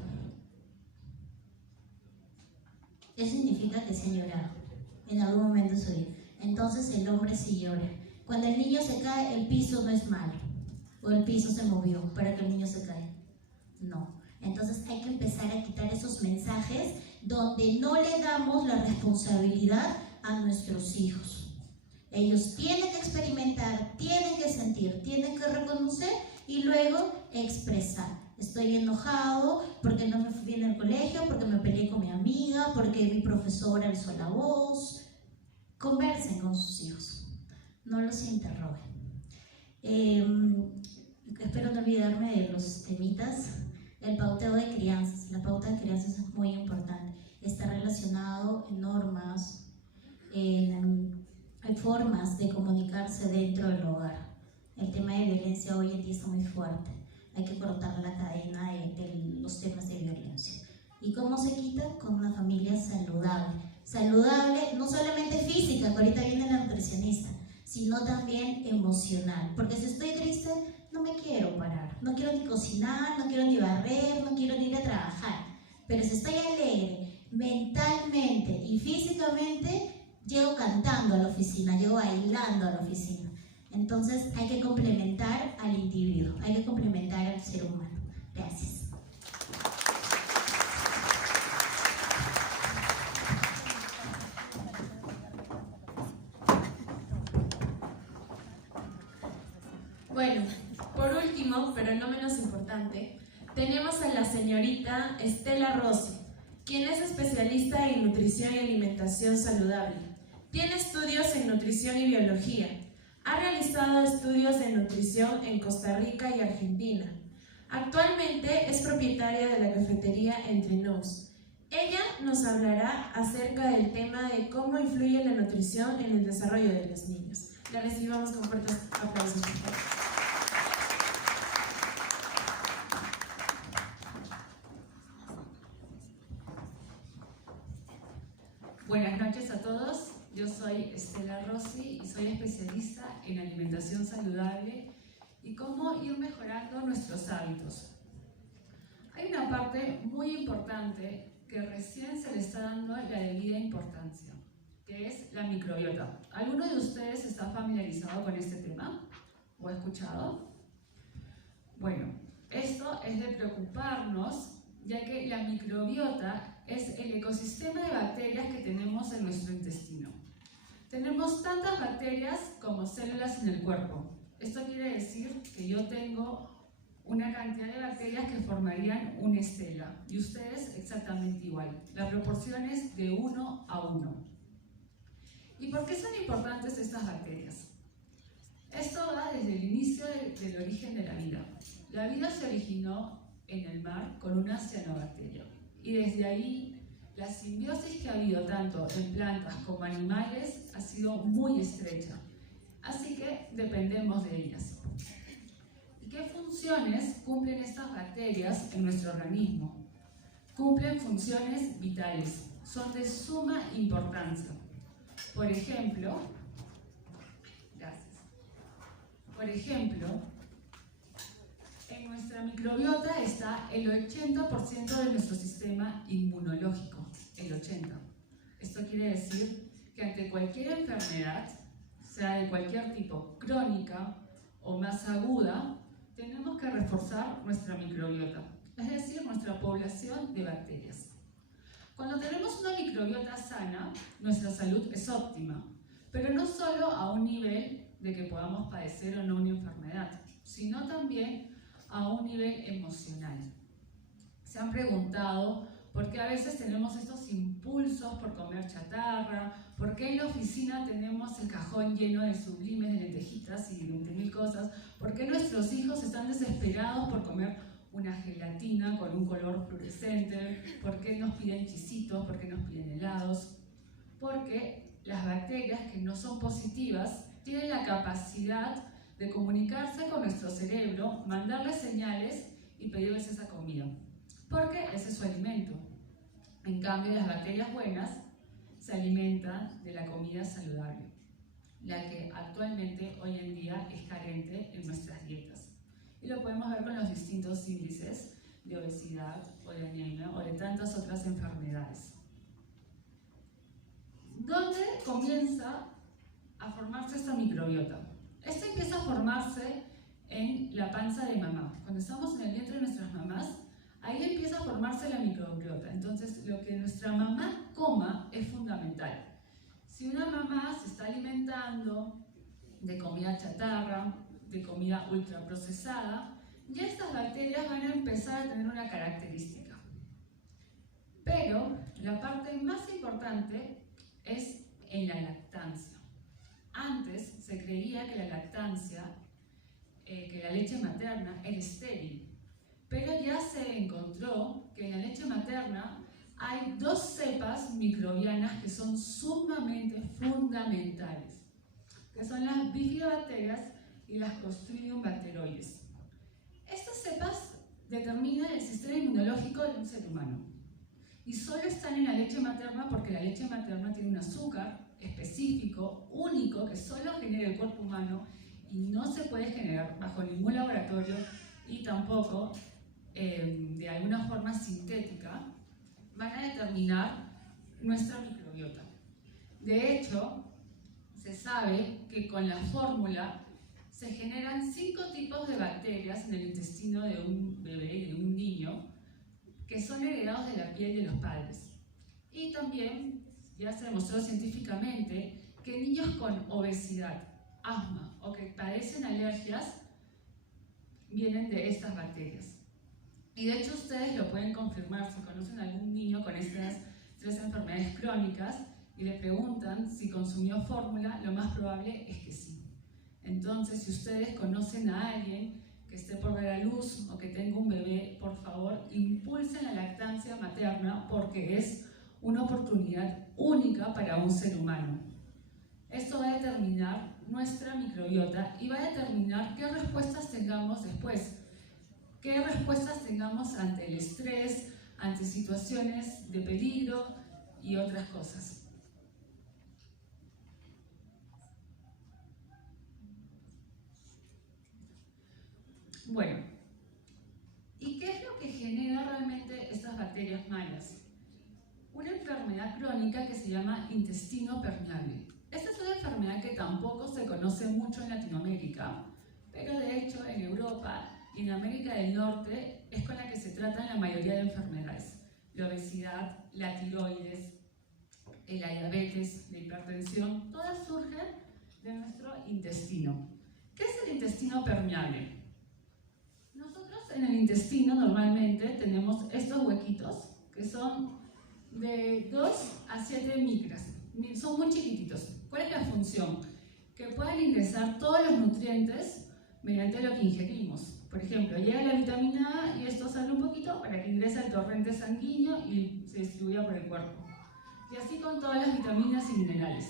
Eso significa que se ha llorado en algún momento de su vida. Entonces el hombre sí llora. Cuando el niño se cae, el piso no es malo, o el piso se movió para que el niño se caiga. No. Entonces hay que empezar a quitar esos mensajes donde no le damos la responsabilidad a nuestros hijos. Ellos tienen que experimentar, tienen que sentir, tienen que reconocer y luego expresar. Estoy enojado porque no me fui bien al colegio, porque me peleé con mi amiga, porque mi profesora alzó la voz. Conversen con sus hijos, no los interroguen. Espero no olvidarme de los temitas. El pauteo de crianzas. La pauta de crianzas es muy importante. Está relacionado en normas, en formas de comunicarse dentro del hogar. El tema de violencia hoy en día está muy fuerte. Hay que cortar la cadena de los temas de violencia. ¿Y cómo se quita? Con una familia saludable. Saludable no solamente física, que ahorita viene la nutricionista, sino también emocional. Porque si estoy triste, no me quiero parar. No quiero ni cocinar, no quiero ni barrer, no quiero ni ir a trabajar. Pero si estoy alegre, mentalmente y físicamente, llego cantando a la oficina, llego bailando a la oficina. Entonces hay que complementar al individuo, hay que complementar al ser humano. Gracias. Bueno, por último, pero no menos importante, tenemos a la señorita Estela Rossi, quien es especialista en nutrición y alimentación saludable. Tiene estudios en nutrición y biología. Ha realizado estudios de nutrición en Costa Rica y Argentina. Actualmente es propietaria de la cafetería Entre Nos. Ella nos hablará acerca del tema de cómo influye la nutrición en el desarrollo de los niños. La recibamos con fuertes aplausos, por favor. Buenas noches a todos, yo soy Estela Rossi y soy especialista en alimentación saludable y cómo ir mejorando nuestros hábitos. Hay una parte muy importante que recién se le está dando la debida importancia, que es la microbiota. ¿Alguno de ustedes está familiarizado con este tema o ha escuchado? Bueno, esto es de preocuparnos, ya que la microbiota es el ecosistema de bacterias que tenemos en nuestro intestino. Tenemos tantas bacterias como células en el cuerpo. Esto quiere decir que yo tengo una cantidad de bacterias que formarían una estela y ustedes exactamente igual. La proporción es de 1 a 1. ¿Y por qué son importantes estas bacterias? Esto va desde el inicio del origen de la vida. La vida se originó en el mar con una cianobacteria. Y desde ahí, la simbiosis que ha habido tanto en plantas como animales ha sido muy estrecha. Así que dependemos de ellas. ¿Y qué funciones cumplen estas bacterias en nuestro organismo? Cumplen funciones vitales. Son de suma importancia. Por ejemplo, en nuestra microbiota está el 80% de nuestro sistema inmunológico, el 80%. Esto quiere decir que ante cualquier enfermedad, sea de cualquier tipo, crónica o más aguda, tenemos que reforzar nuestra microbiota, es decir, nuestra población de bacterias. Cuando tenemos una microbiota sana, nuestra salud es óptima, pero no solo a un nivel de que podamos padecer o no una enfermedad, sino también a un nivel emocional. Se han preguntado por qué a veces tenemos estos impulsos por comer chatarra, por qué en la oficina tenemos el cajón lleno de sublimes, de lentejitas y 20.000 cosas, por qué nuestros hijos están desesperados por comer una gelatina con un color fluorescente, por qué nos piden chisitos, por qué nos piden helados. Porque las bacterias que no son positivas tienen la capacidad de comunicarse con nuestro cerebro, mandarle señales y pedirles esa comida, porque ese es su alimento. En cambio, las bacterias buenas se alimentan de la comida saludable, la que actualmente hoy en día es carente en nuestras dietas. Y lo podemos ver con los distintos índices de obesidad o de anemia o de tantas otras enfermedades. ¿Dónde comienza a formarse esta microbiota? Esta empieza a formarse en la panza de mamá. Cuando estamos en el vientre de nuestras mamás, ahí empieza a formarse la microbiota. Entonces, lo que nuestra mamá coma es fundamental. Si una mamá se está alimentando de comida chatarra, de comida ultraprocesada, ya estas bacterias van a empezar a tener una característica. Pero la parte más importante es en la lactancia. Antes se creía que la lactancia, que la leche materna era estéril, pero ya se encontró que en la leche materna hay dos cepas microbianas que son sumamente fundamentales, que son las bifidobacterias y las Clostridium bacteroides. Estas cepas determinan el sistema inmunológico de un ser humano y solo están en la leche materna porque la leche materna tiene un azúcar específico, único, que solo genera el cuerpo humano y no se puede generar bajo ningún laboratorio y tampoco de alguna forma sintética, van a determinar nuestra microbiota. De hecho, se sabe que con la fórmula se generan 5 tipos de bacterias en el intestino de un bebé, de un niño, que son heredados de la piel de los padres. Y también ya se demostró científicamente que niños con obesidad, asma o que padecen alergias vienen de estas bacterias. Y de hecho ustedes lo pueden confirmar si conocen a algún niño con estas 3 enfermedades crónicas y le preguntan si consumió fórmula, lo más probable es que sí. Entonces, si ustedes conocen a alguien que esté por ver a luz o que tenga un bebé, por favor, impulsen la lactancia materna porque es una oportunidad única para un ser humano. Esto va a determinar nuestra microbiota y va a determinar qué respuestas tengamos después. Qué respuestas tengamos ante el estrés, ante situaciones de peligro y otras cosas. Bueno, ¿y qué es lo que genera realmente estas bacterias malas? Una enfermedad crónica que se llama intestino permeable. Esta es una enfermedad que tampoco se conoce mucho en Latinoamérica, pero de hecho en Europa y en América del Norte es con la que se tratan la mayoría de enfermedades. La obesidad, la tiroides, la diabetes, la hipertensión, todas surgen de nuestro intestino. ¿Qué es el intestino permeable? Nosotros en el intestino normalmente tenemos estos huequitos que son de 2 a 7 micras, son muy chiquititos. ¿Cuál es la función? Que puedan ingresar todos los nutrientes mediante lo que ingerimos. Por ejemplo, llega la vitamina A y esto sale un poquito para que ingrese al torrente sanguíneo y se distribuya por el cuerpo. Y así con todas las vitaminas y minerales.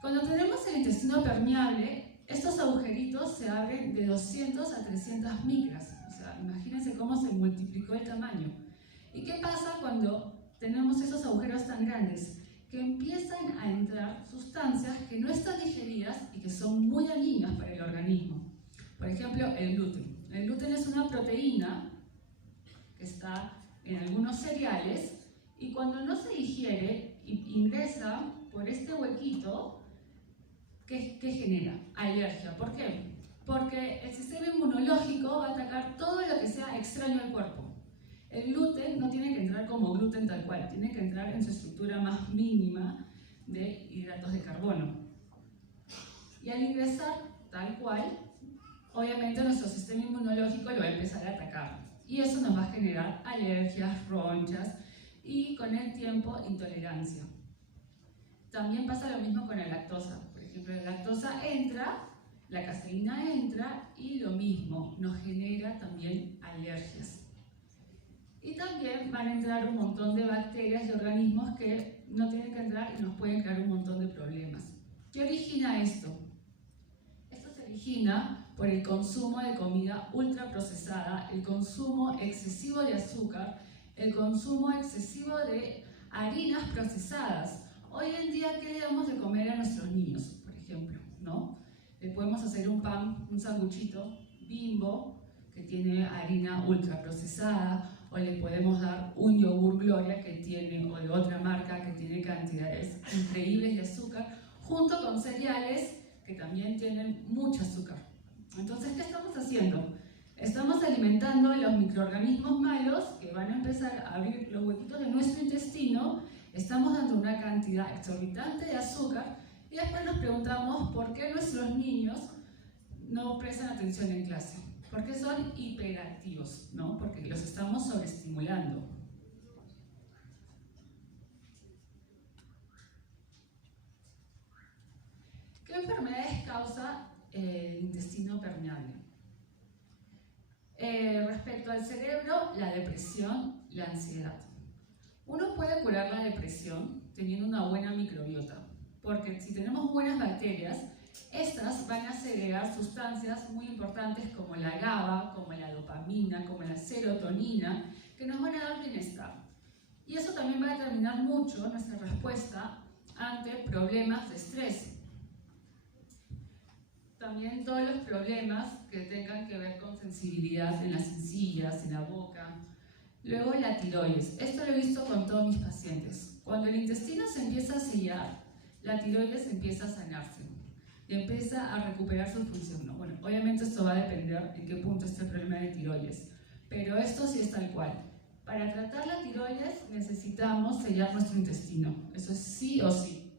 Cuando tenemos el intestino permeable, estos agujeritos se abren de 200 a 300 micras. O sea, imagínense cómo se multiplicó el tamaño. ¿Y qué pasa cuando tenemos esos agujeros tan grandes? Que empiezan a entrar sustancias que no están digeridas y que son muy dañinas para el organismo. Por ejemplo, el gluten. El gluten es una proteína que está en algunos cereales y cuando no se digiere ingresa por este huequito, ¿qué genera? Alergia. ¿Por qué? Porque el sistema inmunológico va a atacar todo lo que sea extraño al cuerpo. El gluten no tiene que entrar como gluten tal cual, tiene que entrar en su estructura más mínima de hidratos de carbono. Y al ingresar tal cual, obviamente nuestro sistema inmunológico lo va a empezar a atacar. Y eso nos va a generar alergias, ronchas y con el tiempo intolerancia. También pasa lo mismo con la lactosa. Por ejemplo, la lactosa entra, la caseína entra y lo mismo, nos genera también alergias. Y también van a entrar un montón de bacterias y organismos que no tienen que entrar y nos pueden crear un montón de problemas. ¿Qué origina esto? Esto se origina por el consumo de comida ultraprocesada, el consumo excesivo de azúcar, el consumo excesivo de harinas procesadas. Hoy en día, ¿qué le damos de comer a nuestros niños, por ejemplo? ¿No? Le podemos hacer un pan, un sanguchito Bimbo, que tiene harina ultraprocesada, o le podemos dar un yogur Gloria que tiene, o de otra marca que tiene cantidades increíbles de azúcar, junto con cereales que también tienen mucho azúcar. Entonces, ¿qué estamos haciendo? Estamos alimentando a los microorganismos malos que van a empezar a abrir los huequitos de nuestro intestino, estamos dando una cantidad exorbitante de azúcar y después nos preguntamos por qué nuestros niños no prestan atención en clase. ¿Por qué son hiperactivos? ¿No? Porque los estamos sobreestimulando. ¿Qué enfermedades causa el intestino permeable? Respecto al cerebro, la depresión, la ansiedad. Uno puede curar la depresión teniendo una buena microbiota, porque si tenemos buenas bacterias, estas van a segregar sustancias muy importantes como la GABA, como la dopamina, como la serotonina, que nos van a dar bienestar. Y eso también va a determinar mucho nuestra respuesta ante problemas de estrés. También todos los problemas que tengan que ver con sensibilidad en las encías, en la boca. Luego la tiroides. Esto lo he visto con todos mis pacientes. Cuando el intestino se empieza a sellar, la tiroides empieza a sanarse y empieza a recuperar su función, ¿no? Bueno, obviamente esto va a depender en qué punto esté el problema de tiroides, pero esto sí es tal cual. Para tratar la tiroides necesitamos sellar nuestro intestino, eso es sí o sí.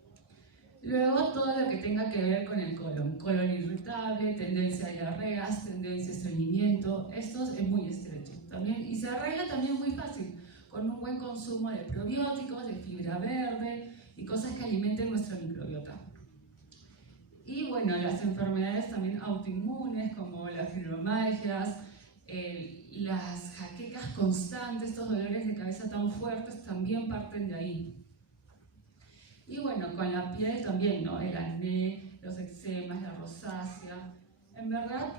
Luego todo lo que tenga que ver con el colon irritable, tendencia a diarreas, tendencia a estreñimiento, esto es muy estrecho también, y se arregla también muy fácil, con un buen consumo de probióticos, de fibra verde y cosas que alimenten nuestra microbiota. Y bueno, las enfermedades también autoinmunes como las fibromialgias, las jaquecas constantes, estos dolores de cabeza tan fuertes también parten de ahí. Y bueno, con la piel también, ¿no? El acné, los eczemas, la rosácea. En verdad,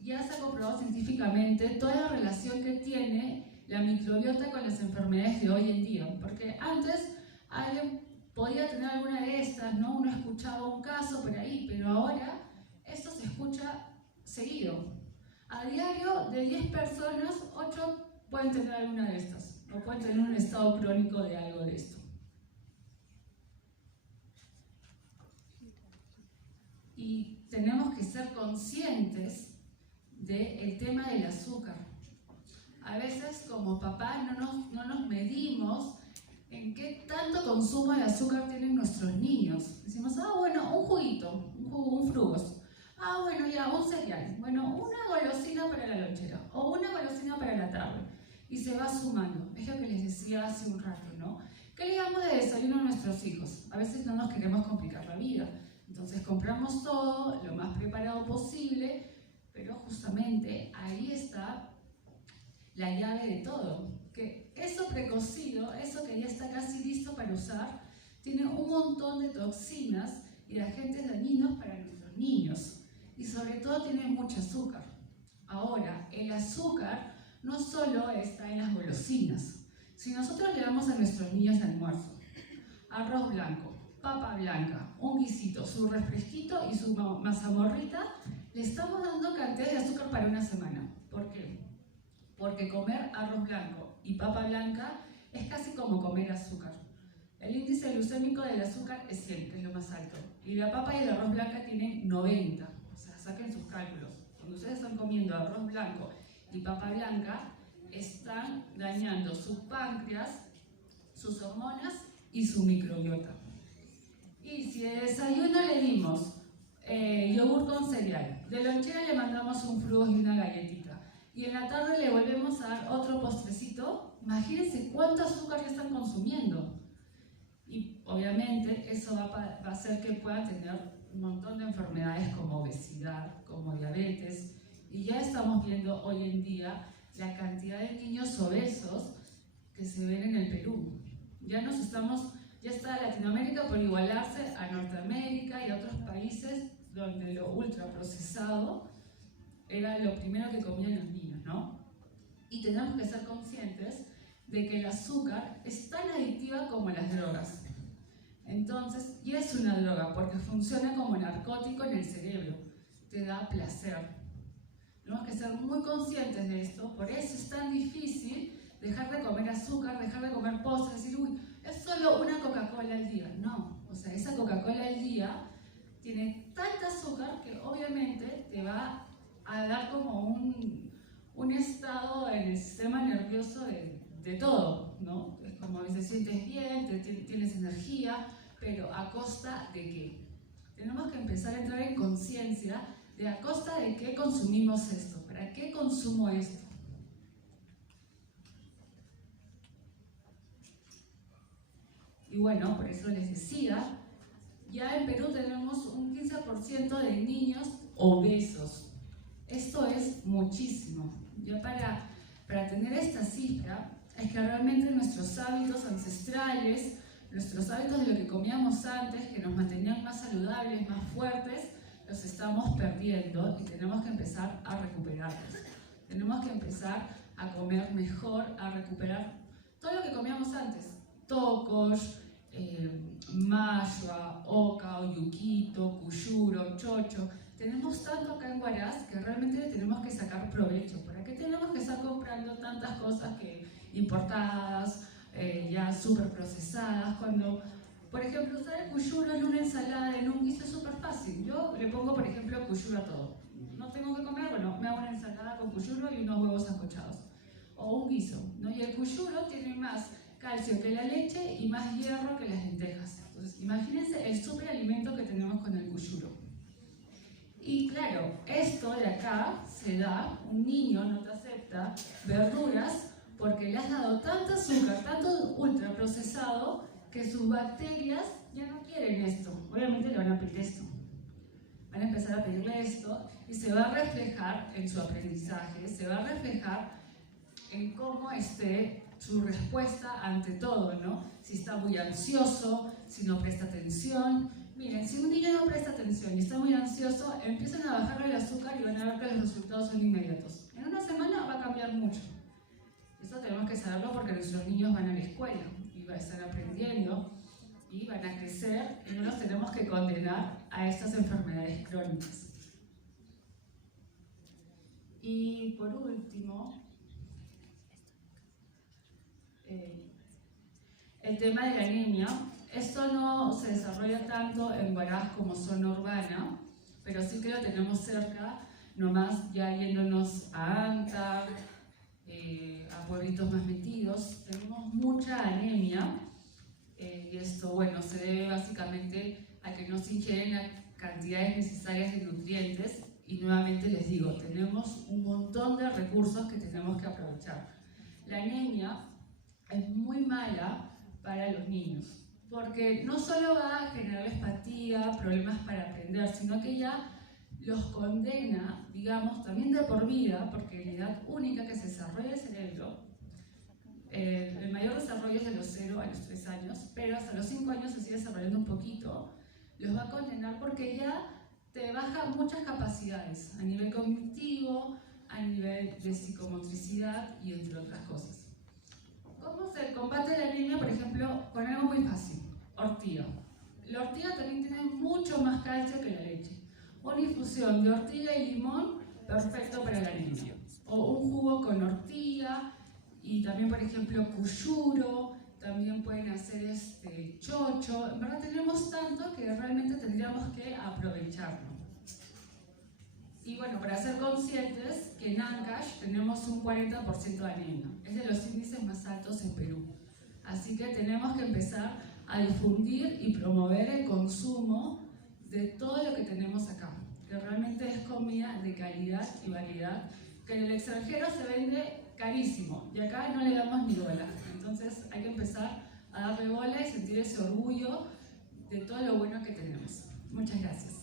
ya se ha comprobado científicamente toda la relación que tiene la microbiota con las enfermedades de hoy en día. Porque antes alguien podía tener alguna de estas, ¿no? Uno escuchaba un caso por ahí, pero ahora esto se escucha seguido. A diario, de 10 personas, 8 pueden tener alguna de estas, o pueden tener un estado crónico de algo de esto. Y tenemos que ser conscientes del tema del azúcar. A veces como papás no nos medimos en qué tanto consumo de azúcar tienen nuestros niños. Decimos, bueno, un juguito, un frugos. Bueno, ya, un cereal. Bueno, una golosina para la lonchera o una golosina para la tarde. Y se va sumando. Es lo que les decía hace un rato, ¿no? ¿Qué le damos de desayuno a nuestros hijos? A veces no nos queremos complicar la vida. Entonces compramos todo lo más preparado posible, pero justamente ahí está la llave de todo. Que eso precocido, eso que ya está casi listo para usar, tiene un montón de toxinas y de agentes dañinos para nuestros niños. Y sobre todo tiene mucho azúcar. Ahora, el azúcar no solo está en las golosinas. Si nosotros le damos a nuestros niños de almuerzo arroz blanco, papa blanca, un guisito, su refresquito y su mazamorrita, le estamos dando cantidad de azúcar para una semana. ¿Por qué? Porque comer arroz blanco y papa blanca es casi como comer azúcar. El índice glucémico del azúcar es 100, que es lo más alto, y la papa y el arroz blanca tienen 90, o sea, saquen sus cálculos. Cuando ustedes están comiendo arroz blanco y papa blanca, están dañando su páncreas, sus hormonas y su microbiota. Y si de desayuno le dimos yogur con cereal, de lonchera le mandamos un frugos y una galletita, y en la tarde le volvemos a dar otro postrecito, imagínense cuánto azúcar ya están consumiendo. Y obviamente eso va a hacer que puedan tener un montón de enfermedades como obesidad, como diabetes, y ya estamos viendo hoy en día la cantidad de niños obesos que se ven en el Perú. Ya está Latinoamérica por igualarse a Norteamérica y a otros países donde lo ultraprocesado era lo primero que comían los niños, ¿no? Y tenemos que ser conscientes de que el azúcar es tan adictiva como las drogas. Entonces, y es una droga porque funciona como narcótico en el cerebro, te da placer. Tenemos que ser muy conscientes de esto, por eso es tan difícil dejar de comer azúcar, dejar de comer postres, decir, uy, es solo una Coca-Cola al día. No, o sea, esa Coca-Cola al día tiene tanta azúcar que obviamente te va a dar como un estado en el sistema nervioso de todo, ¿no? Es como que te sientes bien, tienes energía, pero ¿a costa de qué? Tenemos que empezar a entrar en conciencia de a costa de qué consumimos esto, para qué consumo esto. Y bueno, por eso les decía, ya en Perú tenemos un 15% de niños obesos. Esto es muchísimo. Ya para tener esta cifra, es que realmente nuestros hábitos ancestrales, nuestros hábitos de lo que comíamos antes, que nos mantenían más saludables, más fuertes, los estamos perdiendo y tenemos que empezar a recuperarlos. Tenemos que empezar a comer mejor, a recuperar todo lo que comíamos antes. Tocos, mashua, oca, oyuquito, cuyuro, chocho. Tenemos tanto acá en Huaraz que realmente tenemos que sacar provecho. ¿Para qué tenemos que estar comprando tantas cosas importadas, ya súper procesadas? Cuando, por ejemplo, usar el cuyuro en una ensalada, en un guiso es súper fácil. Yo le pongo, por ejemplo, cuyuro a todo. No tengo que comer, bueno, me hago una ensalada con cuyuro y unos huevos sancochados. O un guiso, ¿no? Y el cuyuro tiene más calcio que la leche y más hierro que las lentejas. Entonces, imagínense el superalimento que tenemos con el cuyuro. Y claro, esto de acá se da, un niño no te acepta verduras porque le has dado tanto azúcar, tanto ultraprocesado, que sus bacterias ya no quieren esto. Obviamente le van a pedir esto. Van a empezar a pedirle esto y se va a reflejar en su aprendizaje, se va a reflejar en cómo esté su respuesta ante todo, ¿no? Si está muy ansioso, si no presta atención. Miren, si un niño no presta atención y está muy ansioso, empiezan a bajarle el azúcar y van a ver que los resultados son inmediatos. En una semana va a cambiar mucho. Eso tenemos que saberlo porque nuestros niños van a la escuela y van a estar aprendiendo y van a crecer y no los tenemos que condenar a estas enfermedades crónicas. Y por último, el tema de la anemia. Esto no se desarrolla tanto en Huaraz como zona urbana, pero sí que lo tenemos cerca, nomás ya yéndonos a Anta, a pueblitos más metidos. Tenemos mucha anemia y esto, bueno, se debe básicamente a que no se ingieren las cantidades necesarias de nutrientes y nuevamente les digo, tenemos un montón de recursos que tenemos que aprovechar. La anemia es muy mala para los niños, porque no solo va a generarles fatiga, problemas para aprender, sino que ya los condena, digamos, también de por vida, porque en la edad única que se desarrolla el cerebro, el mayor desarrollo es de los 0 a los 3 años, pero hasta los 5 años se sigue desarrollando un poquito, los va a condenar porque ya te baja muchas capacidades, a nivel cognitivo, a nivel de psicomotricidad y entre otras cosas. ¿Cómo se combate la anemia? Por ejemplo, con algo muy fácil, ortiga. La ortiga también tiene mucho más calcio que la leche. Una infusión de ortiga y limón, perfecto para la anemia. O un jugo con ortiga y también, por ejemplo, cuyuro, también pueden hacer chocho. En verdad tenemos tanto que realmente tendríamos que aprovecharlo. Y bueno, para ser conscientes que en Ancash tenemos un 40% de anemia. Es de los índices más altos en Perú. Así que tenemos que empezar a difundir y promover el consumo de todo lo que tenemos acá, que realmente es comida de calidad y variedad, que en el extranjero se vende carísimo y acá no le damos ni bola. Entonces hay que empezar a darle bola y sentir ese orgullo de todo lo bueno que tenemos. Muchas gracias.